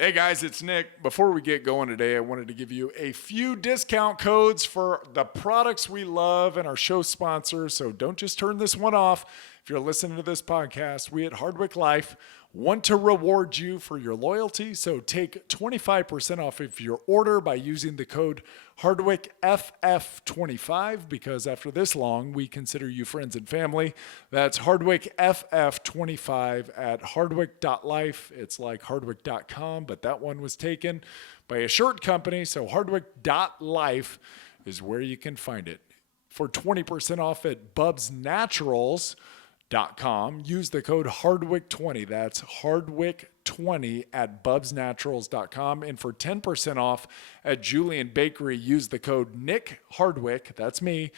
Hey guys, it's Nick. Before we get going today, I wanted to give you a few discount codes for the products we love and our show sponsors. So don't just turn this one off. If you're listening to this podcast, we at Hardwick Life want to reward you for your loyalty. So take 25% off of your order by using the code HardwickFF25, because after this long, we consider you friends and family. That's HardwickFF25 at hardwick.life. It's like hardwick.com, but that one was taken by a shirt company. So hardwick.life is where you can find it. For 20% off at bubsnaturals.com, use the code Hardwick20. That's Hardwick20 at bubsnaturals.com. And for 10% off at Julian Bakery, use the code Nick Hardwick, that's me,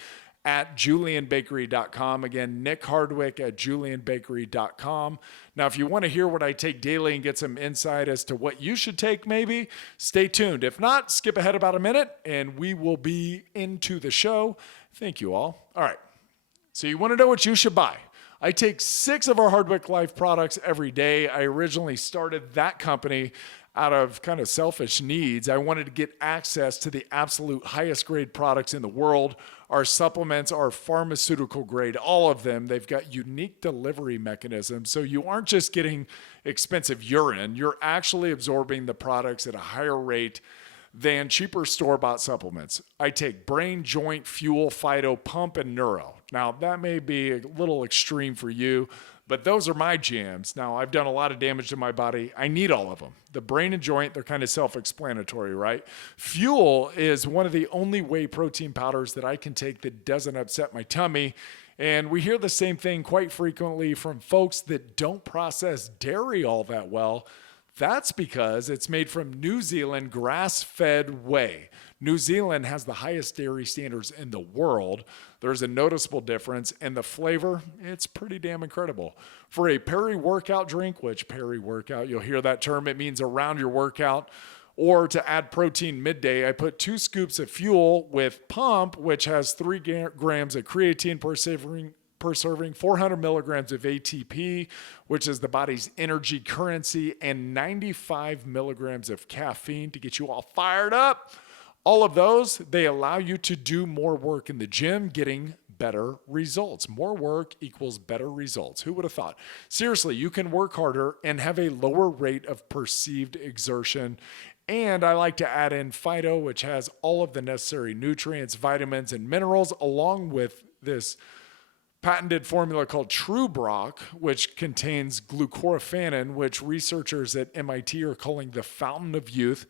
at julianbakery.com. Again, Nick Hardwick at julianbakery.com. Now, if you want to hear what I take daily and get some insight as to what you should take, maybe, stay tuned. If not, skip ahead about a minute and we will be into the show. Thank you all. All right. So you want to know what you should buy. I take 6 of our Hardwick Life products every day. I originally started that company out of kind of selfish needs. I wanted to get access to the absolute highest grade products in the world. Our supplements are pharmaceutical grade, all of them. They've got unique delivery mechanisms. So you aren't just getting expensive urine, you're actually absorbing the products at a higher rate than cheaper store-bought supplements. I take brain, joint, fuel, phyto, pump, and neuro. Now, that may be a little extreme for you, but those are my jams. Now, I've done a lot of damage to my body. I need all of them. The brain and joint, they're kind of self-explanatory, right? Fuel is one of the only whey protein powders that I can take that doesn't upset my tummy. And we hear the same thing quite frequently from folks that don't process dairy all that well. That's because it's made from New Zealand grass-fed whey. New Zealand has the highest dairy standards in the world. There's a noticeable difference, and the flavor, it's pretty damn incredible. For a peri-workout drink, which peri-workout, you'll hear that term, it means around your workout, or to add protein midday, I put 2 scoops of fuel with pump, which has 3 grams of creatine per serving, 400 milligrams of ATP, which is the body's energy currency, and 95 milligrams of caffeine to get you all fired up. All of those, they allow you to do more work in the gym, getting better results. More work equals better results. Who would have thought? Seriously, you can work harder and have a lower rate of perceived exertion. And I like to add in phyto, which has all of the necessary nutrients, vitamins, and minerals, along with this patented formula called True Brock, which contains glucoraphanin, which researchers at MIT are calling the fountain of youth.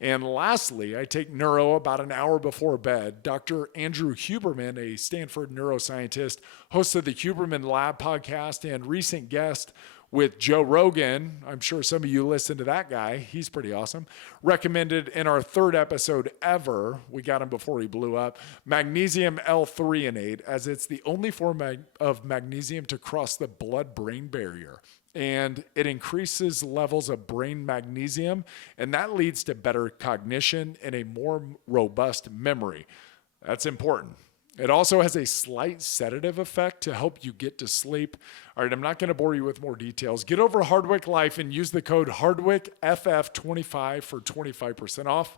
And lastly, I take neuro about an hour before bed. Dr. Andrew Huberman, a Stanford neuroscientist, host of the Huberman Lab podcast and recent guest with Joe Rogan. I'm sure some of you listen to that guy. He's pretty awesome. Recommended in our 3rd episode ever, we got him before he blew up, magnesium L-threonate, as it's the only form of magnesium to cross the blood-brain barrier. And it increases levels of brain magnesium, and that leads to better cognition and a more robust memory. That's important. It also has a slight sedative effect to help you get to sleep. All right, I'm not going to bore you with more details. Get over to Hardwick Life and use the code HardwickFF25 for 25% off.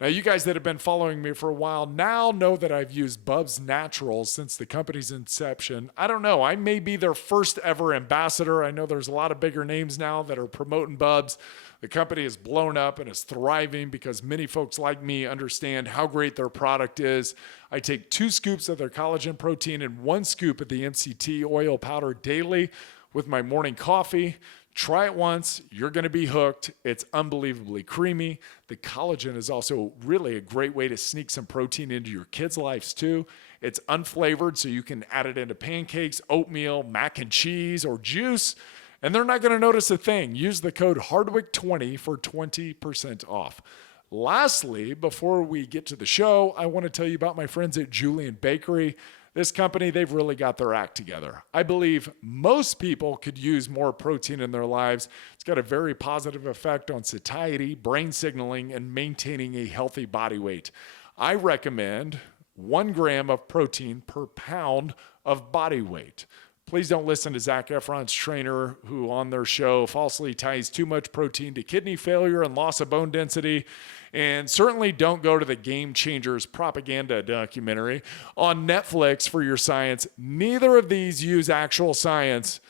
Now, you guys that have been following me for a while now know that I've used Bubs Naturals since the company's inception. I don't know. I may be their first ever ambassador. I know there's a lot of bigger names now that are promoting Bubs. The company is blown up and is thriving because many folks like me understand how great their product is. I take 2 scoops of their collagen protein and 1 scoop of the MCT oil powder daily with my morning coffee. Try it once, you're going to be hooked. It's unbelievably creamy. The collagen is also really a great way to sneak some protein into your kids' lives too. It's unflavored, so you can add it into pancakes, oatmeal, mac and cheese, or juice, and they're not going to notice a thing. Use the code Hardwick20 for 20% off. Lastly, before we get to the show, I want to tell you about my friends at Julian Bakery. This company, they've really got their act together. I believe most people could use more protein in their lives. It's got a very positive effect on satiety, brain signaling, and maintaining a healthy body weight. I recommend 1 gram of protein per pound of body weight. Please don't listen to Zac Efron's trainer who on their show falsely ties too much protein to kidney failure and loss of bone density. And certainly don't go to the Game Changers propaganda documentary on Netflix for your science. Neither of these use actual science.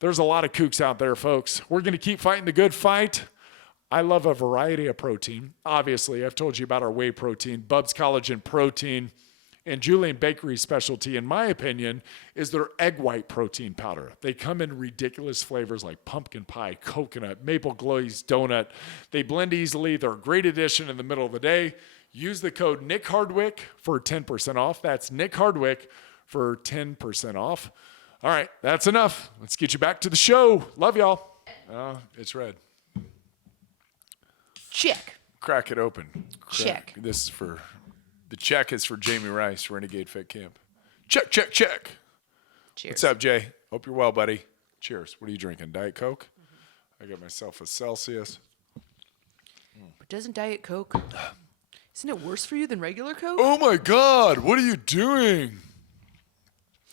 There's a lot of kooks out there, folks. We're going to keep fighting the good fight. I love a variety of protein. Obviously, I've told you about our whey protein, Bubs Collagen Protein, and Julian Bakery's specialty, in my opinion, is their egg white protein powder. They come in ridiculous flavors like pumpkin pie, coconut, maple glazed donut. They blend easily. They're a great addition in the middle of the day. Use the code Nick Hardwick for 10% off. That's Nick Hardwick for 10% off. All right, that's enough. Let's get you back to the show. Love y'all. It's red. Check. Crack it open. Check. This is for... The check is for Jamie Rice, Renegade Fit Camp. Check, check, check. Cheers. What's up, Jay? Hope you're well, buddy. Cheers. What are you drinking? Diet Coke? I got myself a Celsius. But doesn't Diet Coke, isn't it worse for you than regular Coke? Oh, my God. What are you doing?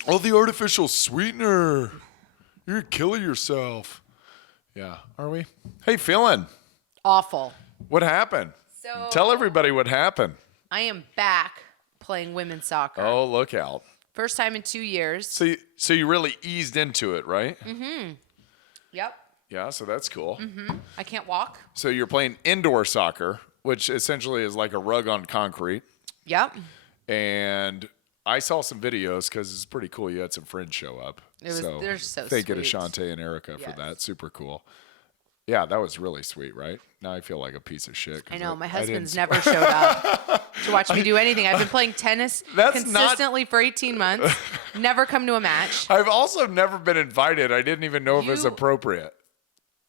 All the artificial sweetener. You're killing yourself. Yeah. Are we? Hey, feeling? Awful. What happened? So Tell everybody what happened. I am back playing women's soccer. Oh, look out. First time in 2 years. So you really eased into it, right? Mm-hmm. Yep. Yeah, so that's cool. Mm-hmm. I can't walk. So you're playing indoor soccer, which essentially is like a rug on concrete. Yep. And I saw some videos because it's pretty cool. You had some friends show up. They're so thank you sweet. to Shantae and Erica for Yes. that. Super cool. Yeah, that was really sweet, right? Now I feel like a piece of shit. I know. My husband's never showed up to watch me do anything. I've been playing tennis consistently for 18 months. Never come to a match. I've also never been invited. I didn't even know if it was appropriate.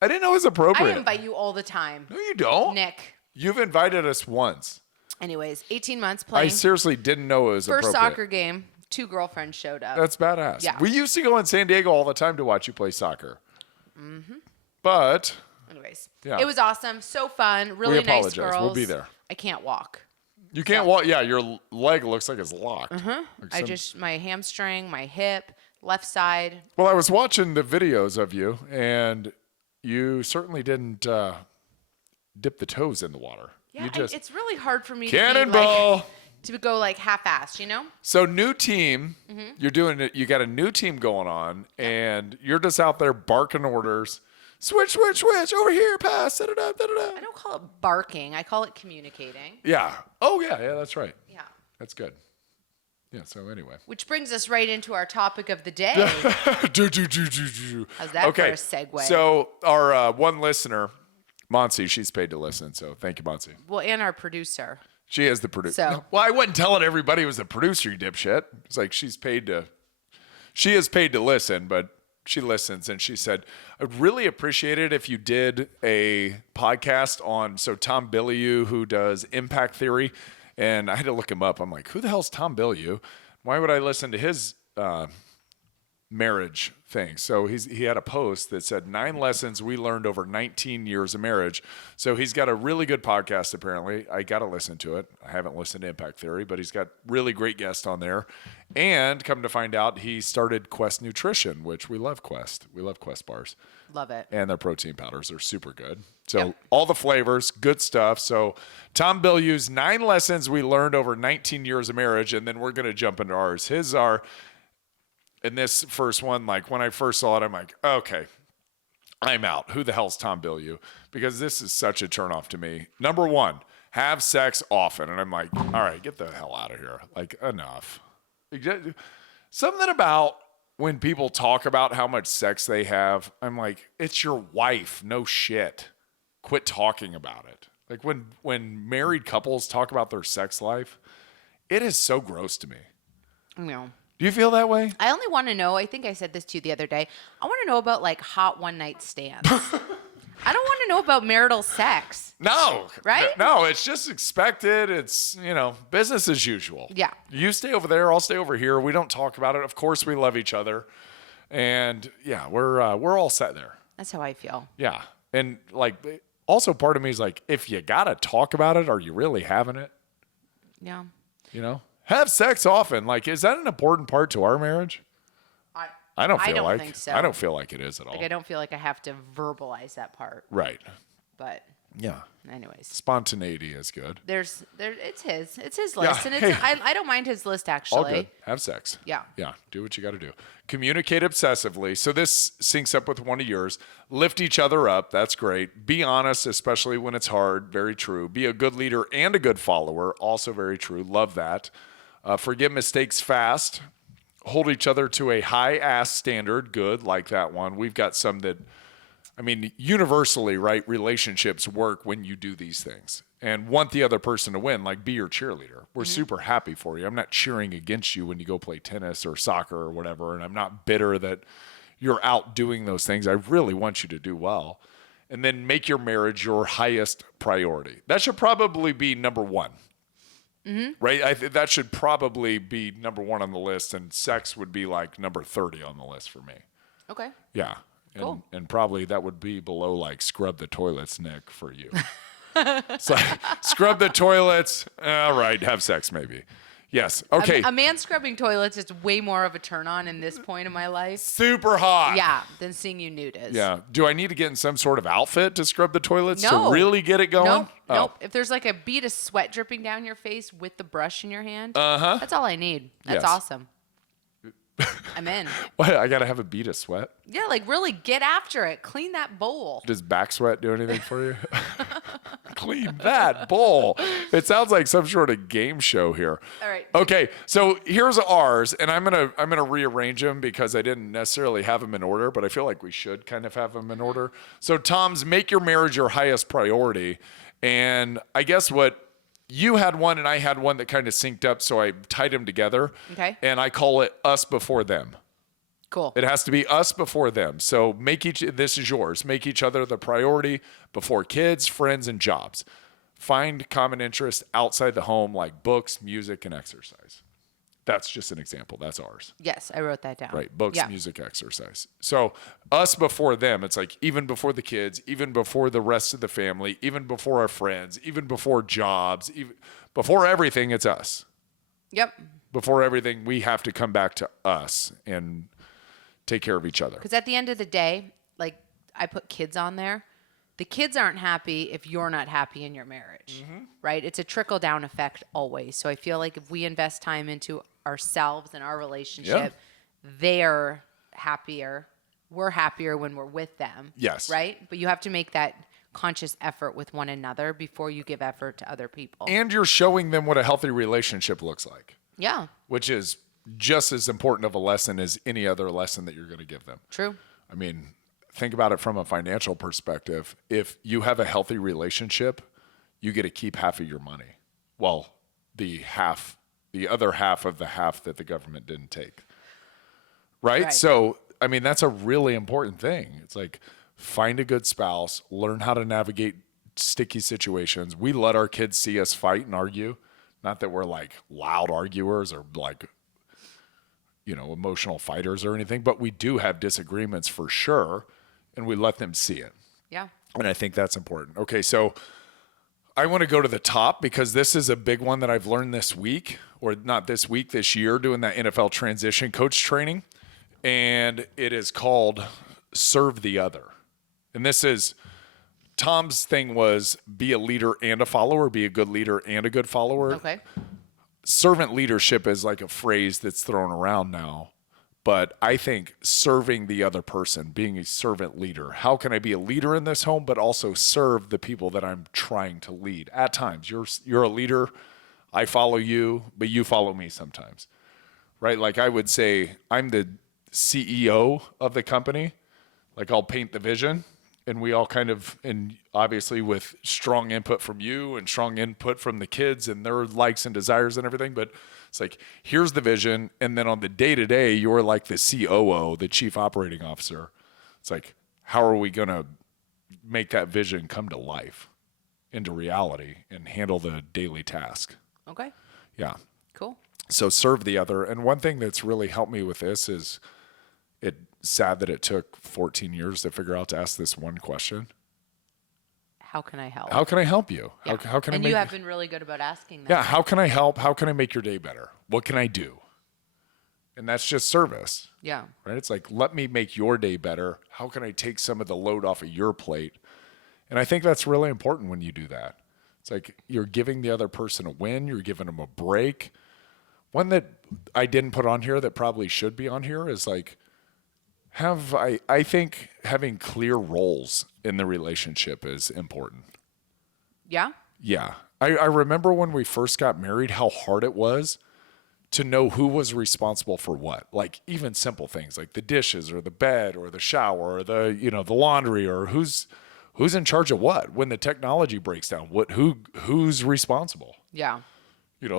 I didn't know it was appropriate. I invite you all the time. No, you don't. Nick. You've invited us once. Anyways, 18 months playing. I seriously didn't know it was First appropriate. soccer game, 2 girlfriends showed up. That's badass. Yeah. We used to go in San Diego all the time to watch you play soccer. Mm-hmm. But... Anyways, yeah. It was awesome. So fun. Really nice apologize. girls. We'll be there. I can't walk. You can't walk. Yeah, your leg looks like it's locked. My hamstring, my hip, left side. Well, I was watching the videos of you, and you certainly didn't dip the toes in the water. Yeah, you just it's really hard for me cannonball. to go like half-assed, you know? So new team, you're doing it. You got a new team going on, and you're just out there barking orders. Switch, switch, switch. Over here, pass. Da-da-da, da-da-da. I don't call it barking. I call it communicating. Yeah. Oh, yeah. Yeah, that's right. Yeah. That's good. Yeah, so anyway. Which brings us right into our topic of the day. How's that for a segue? So our one listener, Monsi, she's paid to listen. So thank you, Monsi. Well, and our producer. She is the producer. So. Well, I wasn't telling everybody it was the producer, you dipshit. It's like she is paid to listen, but she listens, and she said, I'd really appreciate it if you did a podcast on, so Tom Bilyeu, who does Impact Theory, and I had to look him up. I'm like, who the hell's Tom Bilyeu? Why would I listen to his marriage thing? So he had a post that said 9 lessons we learned over 19 years of marriage. So he's got a really good podcast, apparently. I got to listen to it. I haven't listened to Impact Theory, but he's got really great guests on there. And come to find out, he started Quest Nutrition, which we love Quest. We love Quest bars. Love it. And their protein powders are super good. So all the flavors, good stuff. So Tom Bilyeu's 9 lessons we learned over 19 years of marriage, and then we're going to jump into ours. His are, in this first one, like when I first saw it, I'm like, okay, I'm out. Who the hell's Tom Bilyeu? Because this is such a turnoff to me. Number 1, have sex often. And I'm like, all right, get the hell out of here. Like, enough. Something about when people talk about how much sex they have, I'm like, it's your wife. No shit. Quit talking about it. Like when married couples talk about their sex life, it is so gross to me. No. Do you feel that way? I only want to know, I think I said this to you the other day, I want to know about like hot one-night stands. I don't want to know about marital sex. No. Right? No, it's just expected. It's, business as usual. Yeah. You stay over there, I'll stay over here. We don't talk about it. Of course, we love each other. And yeah, we're all set there. That's how I feel. Yeah. And like, also part of me is like, if you got to talk about it, are you really having it? Yeah. Have sex often. Like, is that an important part to our marriage? I don't think so. I don't feel like it is at all. Like, I don't feel like I have to verbalize that part. Right. But yeah. Anyways, spontaneity is good. It's his list, Yeah, and hey. I don't mind his list actually. All good. Have sex. Yeah. Do what you got to do. Communicate obsessively. So this syncs up with one of yours. Lift each other up. That's great. Be honest, especially when it's hard. Very true. Be a good leader and a good follower. Also very true. Love that. Forgive mistakes fast. Hold each other to a high ass standard. Good. Like that one. We've got some that, I mean, universally, right? Relationships work when you do these things and want the other person to win. Like, be your cheerleader. We're super happy for you. I'm not cheering against you when you go play tennis or soccer or whatever. And I'm not bitter that you're out doing those things. I really want you to do well. And then make your marriage your highest priority. That should probably be number one. Right? That should probably be number one on the list, and sex would be like number 30 on the list for me. Okay. Yeah. Cool. And probably that would be below like scrub the toilets, Nick, for you. It's like, scrub the toilets. All right. Have sex maybe. Yes. Okay. A man scrubbing toilets is way more of a turn on in this point in my life. Super hot. Yeah, than seeing you nude is. Yeah. Do I need to get in some sort of outfit to scrub the toilets No. to really get it going? Nope. Oh. Nope. If there's like a bead of sweat dripping down your face with the brush in your hand, that's all I need. That's Yes. awesome. I'm in. What? I got to have a bead of sweat? Yeah, like really get after it. Clean that bowl. Does back sweat do anything for you? Clean that bowl. It sounds like some sort of game show here. All right. Okay, so here's ours, and I'm gonna rearrange them because I didn't necessarily have them in order, but I feel like we should kind of have them in order. So Tom's, make your marriage your highest priority, and I guess what you had one and I had one that kind of synced up, so I tied them together. Okay. And I call it us before them. Cool. It has to be us before them. So this is yours. Make each other the priority before kids, friends, and jobs. Find common interests outside the home like books, music, and exercise. That's just an example. That's ours. Yes, I wrote that down. Right. Books, Yeah. music, exercise. So us before them, it's like even before the kids, even before the rest of the family, even before our friends, even before jobs, even before everything, it's us. Yep. Before everything, we have to come back to us and take care of each other. Because at the end of the day, like I put kids on there. The kids aren't happy if you're not happy in your marriage, right? It's a trickle down effect always. So I feel like if we invest time into ourselves and our relationship, they're happier. We're happier when we're with them. Yes. Right? But you have to make that conscious effort with one another before you give effort to other people. And you're showing them what a healthy relationship looks like. Yeah. Which is just as important of a lesson as any other lesson that you're going to give them. True. I mean, think about it from a financial perspective. If you have a healthy relationship, you get to keep half of your money. Well, the other half of the half that the government didn't take. Right? So, I mean, that's a really important thing. It's like, find a good spouse, learn how to navigate sticky situations. We let our kids see us fight and argue. Not that we're like loud arguers or like, emotional fighters or anything, but we do have disagreements for sure, and we let them see it. Yeah. And I think that's important. Okay, so I want to go to the top because this is a big one that I've learned this week, or not this week, this year, doing that NFL transition coach training. And it is called Serve the Other. And this is, Tom's thing was be a leader and a follower, be a good leader and a good follower. Okay. Servant leadership is like a phrase that's thrown around now. But I think serving the other person, being a servant leader, how can I be a leader in this home, but also serve the people that I'm trying to lead? At times, you're a leader, I follow you, but you follow me sometimes, right? Like I would say, I'm the CEO of the company. Like I'll paint the vision, and we all kind of, and obviously with strong input from you and strong input from the kids and their likes and desires and everything, but it's like, here's the vision. And then on the day-to-day, you're like the COO, the chief operating officer. It's like, how are we going to make that vision come to life, into reality, and handle the daily task? Okay. Yeah. Cool. So serve the other. And one thing that's really helped me with this is, it's sad that it took 14 years to figure out to ask this one question. How can I help? How can I help you? Yeah. How can I make you have been really good about asking that. Yeah, how can I help? How can I make your day better? What can I do? And that's just service, Yeah. right? It's like, let me make your day better. How can I take some of the load off of your plate? And I think that's really important when you do that. It's like you're giving the other person a win. You're giving them a break. One that I didn't put on here that probably should be on here is like, I think having clear roles in the relationship is important. Yeah. Yeah. I remember when we first got married, how hard it was to know who was responsible for what. Like even simple things like the dishes or the bed or the shower or the laundry, or who's in charge of what when the technology breaks down, who's responsible. Yeah.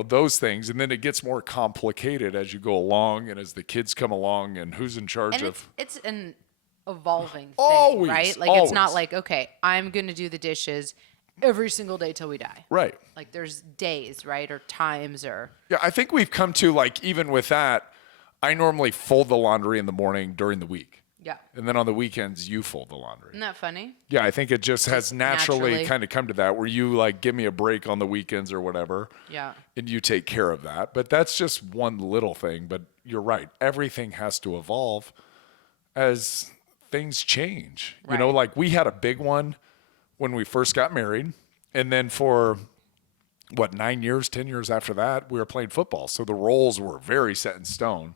Those things. And then it gets more complicated as you go along and as the kids come along and who's in charge And of. it's an evolving thing, Always, right? Like it's not like, okay, I'm going to do the dishes every single day till we die. Right. Like there's days, right? Or times or. Yeah, I think we've come to like, even with that, I normally fold the laundry in the morning during the week. Yeah. And then on the weekends, you fold the laundry. Isn't that funny? Yeah, I think it just has naturally kind of come to that where you like give me a break on the weekends or whatever. Yeah. And you take care of that. But that's just one little thing. But you're right. Everything has to evolve as things change. Right. Like we had a big one when we first got married. And then for 9 years, 10 years after that, we were playing football. So the roles were very set in stone.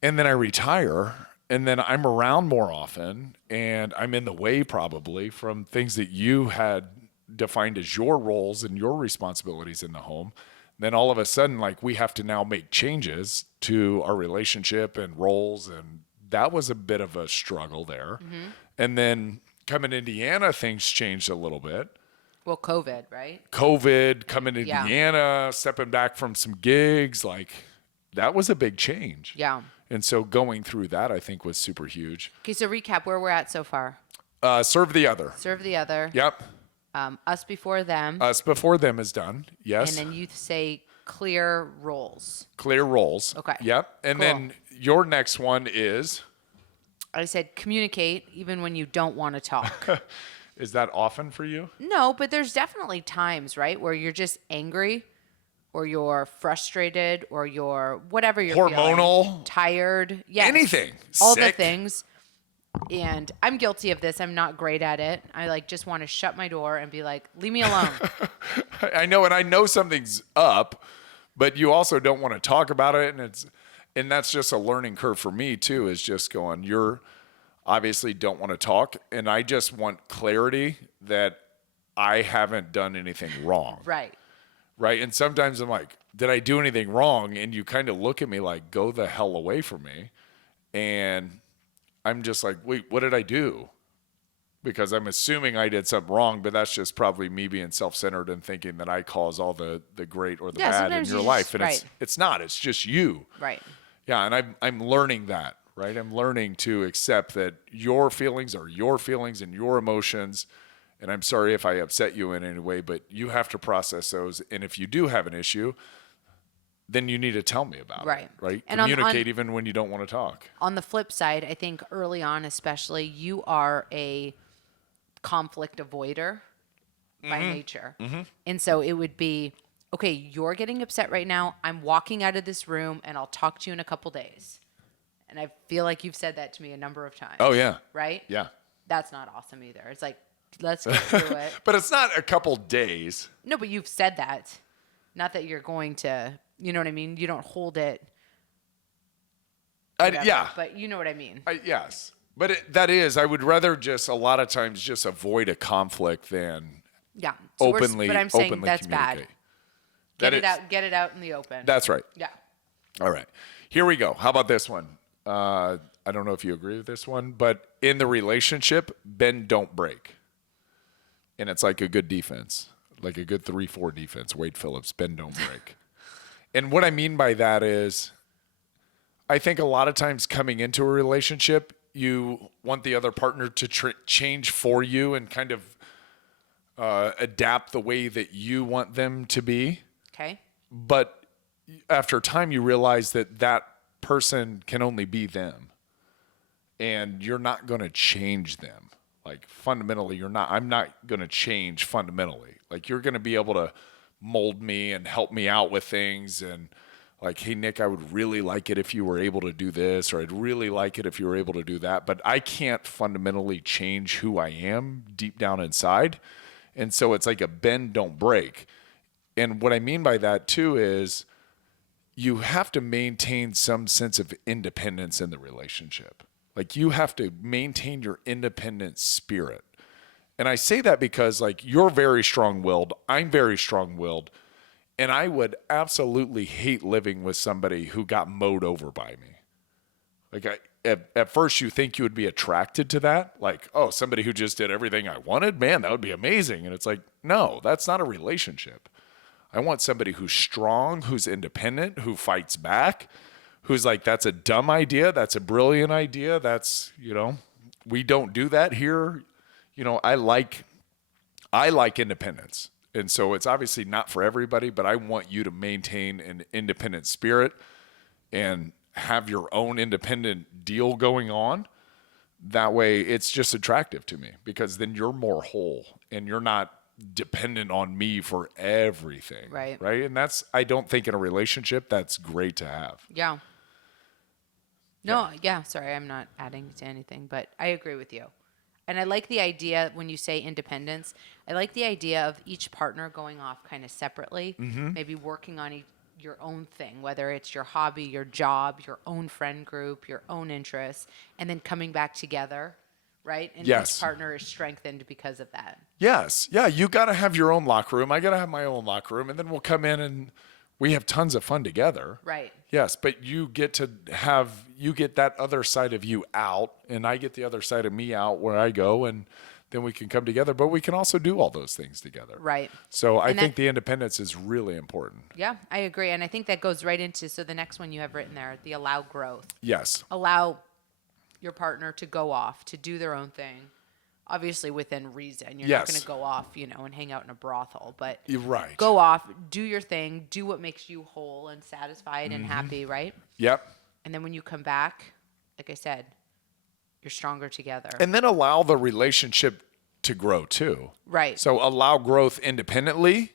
And then I retire. And then I'm around more often, and I'm in the way probably from things that you had defined as your roles and your responsibilities in the home. Then all of a sudden, like we have to now make changes to our relationship and roles. And that was a bit of a struggle there. Mm-hmm. And then coming to Indiana, things changed a little bit. Well, COVID, right? Coming to Indiana, stepping back from some gigs, like that was a big change. Yeah. And so going through that, I think, was super huge. Okay, so recap where we're at so far. Serve the other. Serve the other. Yep. Us before them. Us before them is done. Yes. And then you say clear roles. Clear roles. Okay. Yep. And Cool. then your next one is? I said communicate even when you don't want to talk. Is that often for you? No, but there's definitely times, right, where you're just angry or you're frustrated or you're whatever you're hormonal, feeling. Tired. Yes. Anything. All Sick. the things. And I'm guilty of this. I'm not great at it. I just want to shut my door and be like, leave me alone. I know, and I know something's up, but you also don't want to talk about it. And that's just a learning curve for me too, is just going, you're obviously don't want to talk. And I just want clarity that I haven't done anything wrong. Right. Right. And sometimes I'm like, did I do anything wrong? And you kind of look at me like, go the hell away from me. And I'm just like, wait, what did I do? Because I'm assuming I did something wrong, but that's just probably me being self-centered and thinking that I cause all the great or the bad in your life. And it's not, it's just you. Right. Yeah. And I'm learning that, right? I'm learning to accept that your feelings are your feelings and your emotions. And I'm sorry if I upset you in any way, but you have to process those. And if you do have an issue, then you need to tell me about it. Right. And communicate even when you don't want to talk. On the flip side, I think early on, especially, you are a conflict avoider by nature. Mm-hmm. And so it would be, okay, you're getting upset right now. I'm walking out of this room and I'll talk to you in a couple days. And I feel like you've said that to me a number of times. Oh, yeah. Right? Yeah. That's not awesome either. It's like, let's get through it. But it's not a couple days. No, but you've said that. Not that you're going to, you know what I mean? You don't hold it. Yeah. But you know what I mean. Yes. But I would rather just a lot of times just avoid a conflict than openly but I'm saying that's bad. Get it out in the open. That's right. Yeah. All right. Here we go. How about this one? I don't know if you agree with this one, but in the relationship, bend, don't break. And it's like a good defense, like a good 3-4 defense. Wade Phillips, bend, don't break. And what I mean by that is, I think a lot of times coming into a relationship, you want the other partner to change for you and kind of adapt the way that you want them to be. Okay. But after time, you realize that that person can only be them. And you're not going to change them. Like fundamentally, I'm not going to change fundamentally. Like you're going to be able to mold me and help me out with things and Like, hey, Nick, I would really like it if you were able to do this, or I'd really like it if you were able to do that. But I can't fundamentally change who I am deep down inside. And so it's like a bend, don't break. And what I mean by that too is you have to maintain some sense of independence in the relationship. Like, you have to maintain your independent spirit. And I say that because, like, you're very strong-willed. I'm very strong-willed. And I would absolutely hate living with somebody who got mowed over by me. Like, at first you think you would be attracted to that. Like, oh, somebody who just did everything I wanted? Man, that would be amazing. And it's like, no, that's not a relationship. I want somebody who's strong, who's independent, who fights back, who's like, that's a dumb idea. That's a brilliant idea. That's, we don't do that here. I like independence. And so it's obviously not for everybody, but I want you to maintain an independent spirit and have your own independent deal going on. That way it's just attractive to me, because then you're more whole and you're not dependent on me for everything. Right. Right. And that's, I don't think in a relationship that's great to have. Yeah. No, yeah, sorry, I'm not adding to anything, but I agree with you. And I like the idea when you say independence, I like the idea of each partner going off kind of separately, maybe working on your own thing, whether it's your hobby, your job, your own friend group, your own interests, and then coming back together, right? And Yes. each partner is strengthened because of that. Yes. Yeah. You got to have your own locker room. I got to have my own locker room. And then we'll come in and we have tons of fun together. Right. Yes. But you get that other side of you out, and I get the other side of me out where I go, and then we can come together, but we can also do all those things together. Right. So I think the independence is really important. Yeah, I agree. And I think that goes right into, so the next one you have written there, the allow growth. Yes. Allow your partner to go off, to do their own thing, obviously within reason. You're not going to go off, and hang out in a brothel, but You're right. go off, do your thing, do what makes you whole and satisfied and happy, right? Yep. And then when you come back, like I said, you're stronger together. And then allow the relationship to grow too. Right. So allow growth independently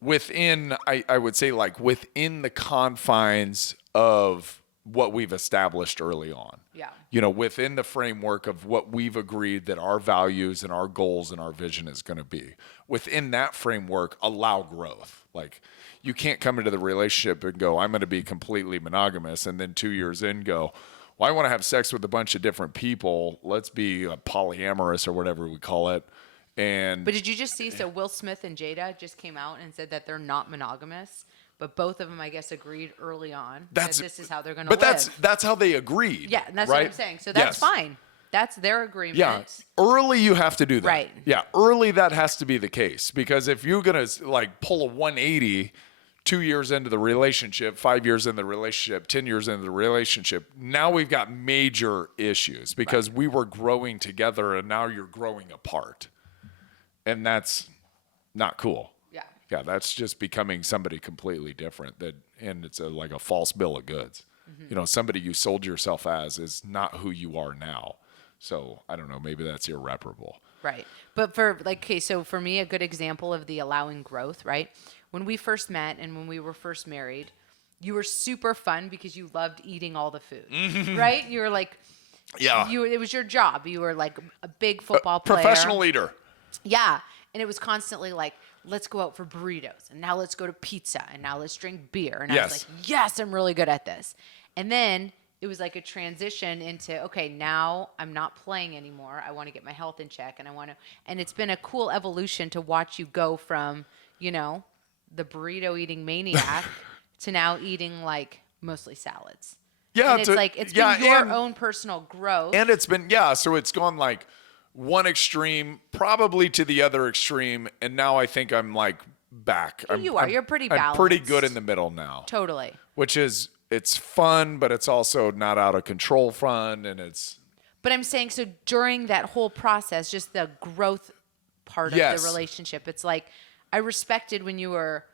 within, I would say, like within the confines of what we've established early on. Yeah. Within the framework of what we've agreed that our values and our goals and our vision is going to be. Within that framework, allow growth. Like, you can't come into the relationship and go, I'm going to be completely monogamous, and then 2 years in go, well, I want to have sex with a bunch of different people. Let's be polyamorous or whatever we call it. But did you just see, so Will Smith and Jada just came out and said that they're not monogamous, but both of them, I guess, agreed early on that this is how they're going to live. But that's how they agreed. Yeah, and that's right? what I'm saying. So that's fine. That's their agreement. Yeah, early you have to do that. Right. Yeah, early that has to be the case, because if you're going to like pull a 180 2 years into the relationship, 5 years into the relationship, 10 years into the relationship, now we've got major issues because we were growing together and now you're growing apart. And that's not cool. Yeah. Yeah, that's just becoming somebody completely different, and it's like a false bill of goods. Somebody you sold yourself as is not who you are now. So I don't know, maybe that's irreparable. Right. But so for me, a good example of the allowing growth, right? When we first met and when we were first married, you were super fun because you loved eating all the food, right? You were like, it was your job. You were like a big football player. Professional eater. Yeah. And it was constantly like, let's go out for burritos, and now let's go to pizza, and now let's drink beer. And I was like, yes, I'm really good at this. And then it was like a transition into, okay, now I'm not playing anymore. I want to get my health in check, and it's been a cool evolution to watch you go from, the burrito eating maniac to now eating like mostly salads. Yeah. And it's been your own personal growth. And it's been, so it's gone like one extreme, probably to the other extreme. And now I think I'm like back. You're pretty balanced. I'm pretty good in the middle now. Totally. Which is, it's fun, but it's also not out of control fun. And but I'm saying, so during that whole process, just the growth part of the relationship, it's like, I respected when you were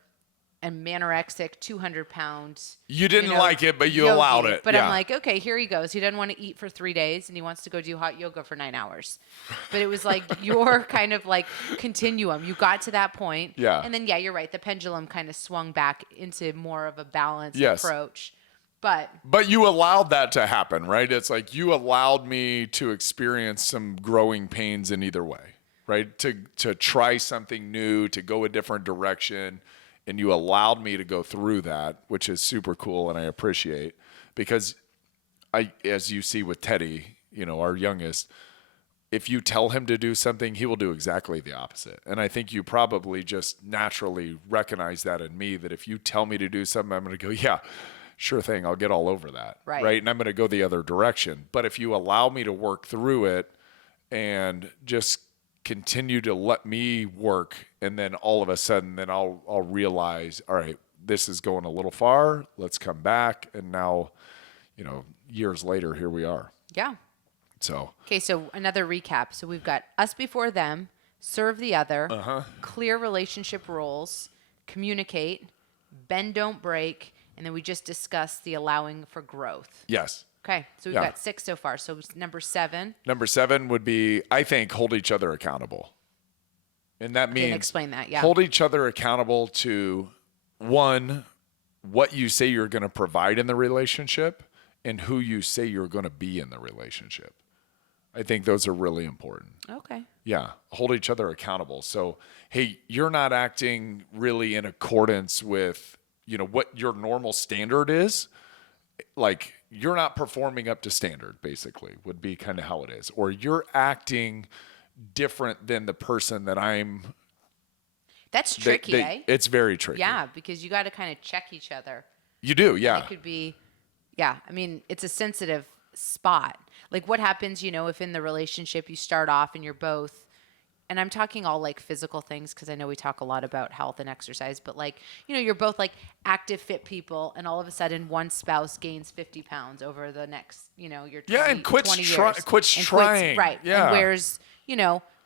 an anorexic 200-pound. You didn't like it, but you allowed it. But Yeah. I'm like, okay, here he goes. He doesn't want to eat for 3 days, and he wants to go do hot yoga for 9 hours. But it was like your kind of like continuum. You got to that point. Yeah. And then, yeah, you're right. The pendulum kind of swung back into more of a balanced Yes. approach. But you allowed that to happen, right? It's like you allowed me to experience some growing pains in either way, right? To try something new, to go a different direction. And you allowed me to go through that, which is super cool and I appreciate. Because as you see with Teddy, our youngest, if you tell him to do something, he will do exactly the opposite. And I think you probably just naturally recognize that in me, that if you tell me to do something, I'm going to go, yeah, sure thing. I'll get all over that. Right. And I'm going to go the other direction. But if you allow me to work through it and just continue to let me work, and then all of a sudden then I'll realize, all right, this is going a little far. Let's come back. And now, years later, here we are. yeah. So. Okay, so another recap. So we've got us before them, serve the other, clear relationship roles, communicate, bend, don't break, and then we just discussed the allowing for growth. Yes. Okay, so we've got 6 so far. So number 7. Number 7 would be, I think, hold each other accountable. And that means explain that, yeah. Hold each other accountable to, one, what you say you're going to provide in the relationship and who you say you're going to be in the relationship. I think those are really important. Okay. Yeah, hold each other accountable. So, hey, you're not acting really in accordance with, what your normal standard is. Like, you're not performing up to standard, basically, would be kind of how it is. Or you're acting different than the person that I'm. That's tricky, eh? It's very tricky. Yeah, because you got to kind of check each other. You do, yeah. It could be, I mean, it's a sensitive spot. Like, what happens, if in the relationship you start off and you're both, and I'm talking all like physical things because I know we talk a lot about health and exercise, but like, you're both like active, fit people, and all of a sudden one spouse gains 50 pounds over the next, your 20, and quits 20 years. quits trying. Right. Yeah. And wears,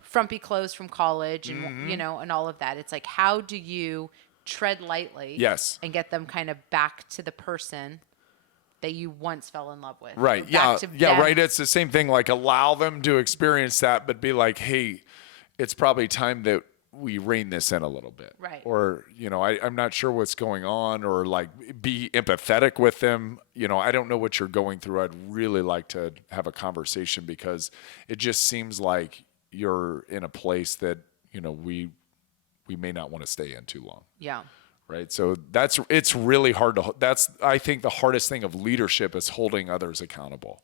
frumpy clothes from college and, and all of that. It's like, how do you tread lightly and get them kind of back to the person that you once fell in love with? Right. Yeah, right. It's the same thing. Like, allow them to experience that, but be like, hey, it's probably time that we rein this in a little bit. Right. Or, I'm not sure what's going on, or like be empathetic with them. I don't know what you're going through. I'd really like to have a conversation because it just seems like you're in a place that, we may not want to stay in too long. Yeah. Right. So it's really hard I think the hardest thing of leadership is holding others accountable.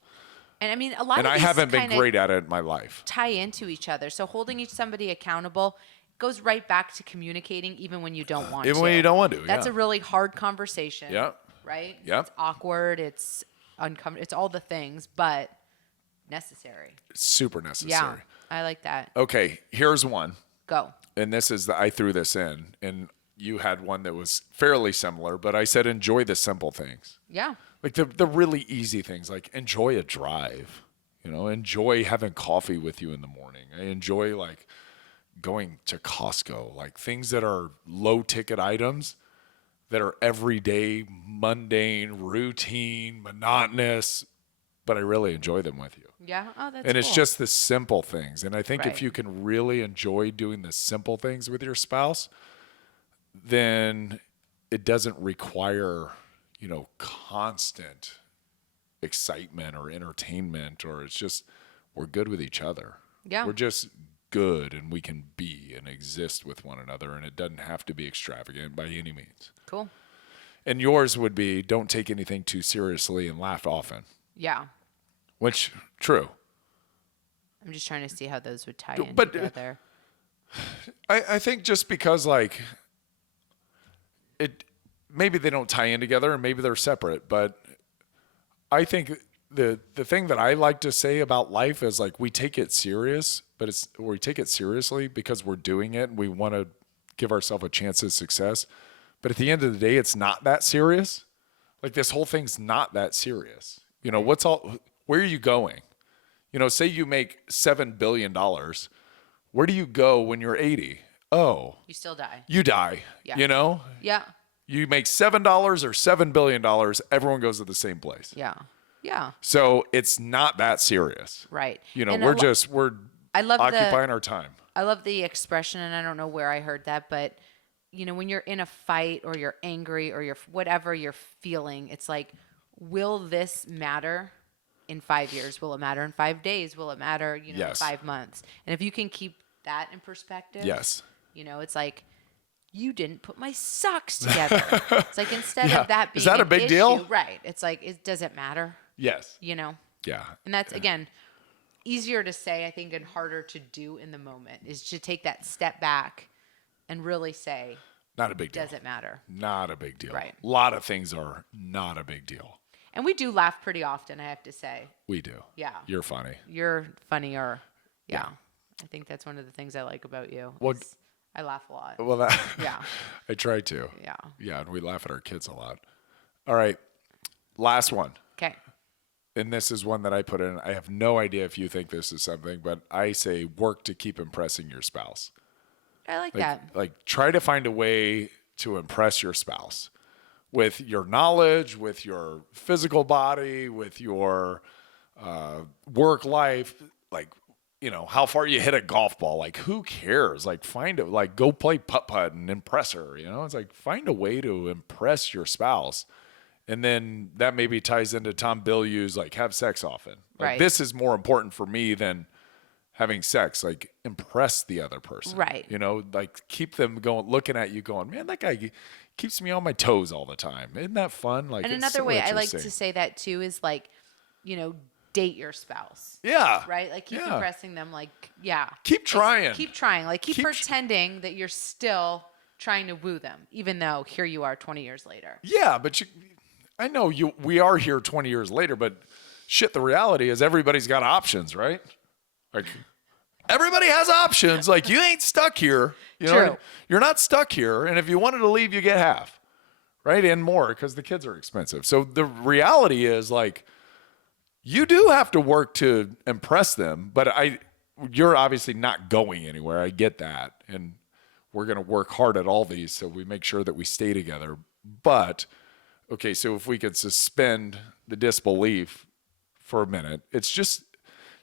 And I mean, a lot and of I these haven't been kinda great at it in my life. tie into each other. So holding somebody accountable goes right back to communicating even when you don't want to. Even when you don't want to, That's a really hard conversation. Yeah. Right? Yeah. It's awkward. It's uncomfortable. It's all the things, but necessary. It's super necessary. Yeah. I like that. Okay. Here's one. Go. And this is I threw this in, and you had one that was fairly similar, but I said, enjoy the simple things. Yeah. Like the really easy things, like enjoy a drive, enjoy having coffee with you in the morning. I enjoy like going to Costco, like things that are low ticket items that are everyday, mundane, routine, monotonous, but I really enjoy them with you. Yeah. Oh, that's And it's cool. just the simple things. And I think Right. if you can really enjoy doing the simple things with your spouse, then it doesn't require, constant excitement or entertainment, or it's just, we're good with each other. Yeah. We're just good, and we can be and exist with one another, and it doesn't have to be extravagant by any means. Cool. And yours would be, don't take anything too seriously and laugh often. Yeah. Which, true. I'm just trying to see how those would tie in But, together. I think just because maybe they don't tie in together and maybe they're separate, but I think the thing that I like to say about life is like, we take it serious, but we take it seriously because we're doing it and we want to give ourselves a chance of success. But at the end of the day, it's not that serious. Like, this whole thing's not that serious. Where are you going? Say you make $7 billion. Where do you go when you're 80? Oh, You still die. you die, Yeah. Yeah. You make $7 or $7 billion, everyone goes to the same place. Yeah. Yeah. So it's not that serious. Right. You know, And we're I love occupying our time. I love the expression, and I don't know where I heard that, but when you're in a fight or you're angry or you're whatever you're feeling, it's like, will this matter in 5 years? Will it matter in 5 days? Will it matter, in 5 months? And if you can keep that in perspective, Yes. It's like, you didn't put my socks together. It's like, instead of that being Is that a big deal? Right. It's like, does it matter? Yes. Yeah. And that's, again, easier to say, I think, and harder to do in the moment, is to take that step back and really say, not a big deal. Does it matter? Not a big deal. Right. A lot of things are not a big deal. And we do laugh pretty often, I have to say. We do. Yeah. You're funny. You're funnier. Yeah. I think that's one of the things I like about you. Well, I laugh a lot. Well, Yeah. I try to. Yeah. Yeah, and we laugh at our kids a lot. All right. Last one. Okay. And this is one that I put in. I have no idea if you think this is something, but I say work to keep impressing your spouse. I like that. Like try to find a way to impress your spouse with your knowledge, with your physical body, with your work life, like, how far you hit a golf ball. Like, who cares? Like, find it. Like, go play putt-putt and impress her. It's like, find a way to impress your spouse. And then that maybe ties into Tom Bilyeu's, like, have sex often. Like, Right. This is more important for me than having sex. Like, impress the other person. Right. Like, keep them going, looking at you going, man, that guy keeps me on my toes all the time. Isn't that fun? Like, And it's another so way I like interesting. to say that too is like, date your spouse. Yeah. Right? Like, keep Yeah. impressing them. Like, yeah. Keep trying. Keep trying. Like, keep Keep pretending that you're still trying to woo them, even though here you are 20 years later. Yeah, but I know we are here 20 years later, but shit, the reality is everybody's got options, right? Like, everybody has options. Like, you ain't stuck here. True. You're not stuck here. And if you wanted to leave, you get half, right? And more, because the kids are expensive. So the reality is, like, you do have to work to impress them, but you're obviously not going anywhere. I get that. And we're going to work hard at all these so we make sure that we stay together. But, okay, so if we could suspend the disbelief for a minute, it's just,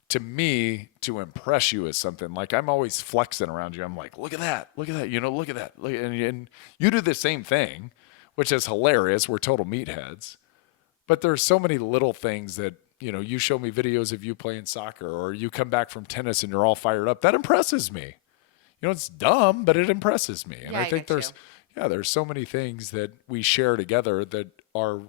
to me, to impress you is something. Like, I'm always flexing around you. I'm like, look at that. Look at that. Look at that. And you do the same thing, which is hilarious. We're total meatheads. But there's so many little things that, you show me videos of you playing soccer, or you come back from tennis and you're all fired up. That impresses me. It's dumb, but it impresses me. And Yeah, I think there's so many things that we share together that are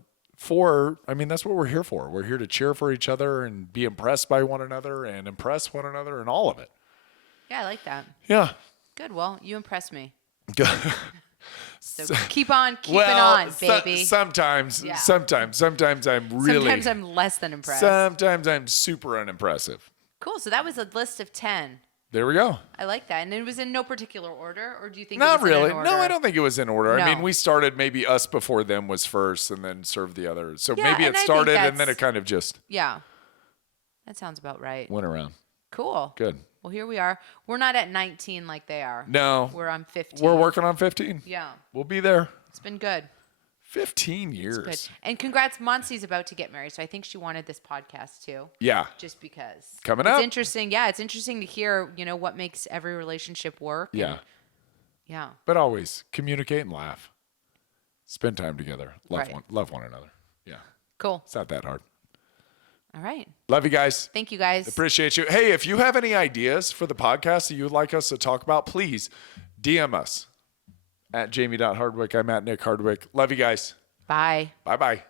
that's what we're here for. We're here to cheer for each other and be impressed by one another and impress one another and all of it. Yeah, I like that. Yeah. Good. Well, you impress me. Good. So keep on keeping on, baby. Sometimes I'm really. Sometimes I'm less than impressed. Sometimes I'm super unimpressive. Cool. So that was a list of 10. There we go. I like that. And it was in no particular order, or do you think Not it was really. in an order? No, I don't think it was in order. I No. mean, we started maybe us before them was first and then served the others. So Yeah, maybe and it I think started and then that's- it kind of just Yeah. That sounds about right. went around. Cool. Good. Well, here we are. We're not at 19 like they are. No. We're on 15. We're working on 15. Yeah. We'll be there. It's been good. 15 years. Good. And congrats, Monsi's about to get married. So I think she wanted this podcast too. Yeah. Just because. Coming it's up. Interesting. Yeah. It's interesting to hear, what makes every relationship work. Yeah. And, yeah. But always communicate and laugh. Spend time together. Right. Love one another. Yeah. Cool. It's not that hard. All right. Love you guys. Thank you guys. Appreciate you. Hey, if you have any ideas for the podcast that you would like us to talk about, please DM us at jamie.hardwick. I'm at Nick Hardwick. Love you guys. Bye. Bye-bye.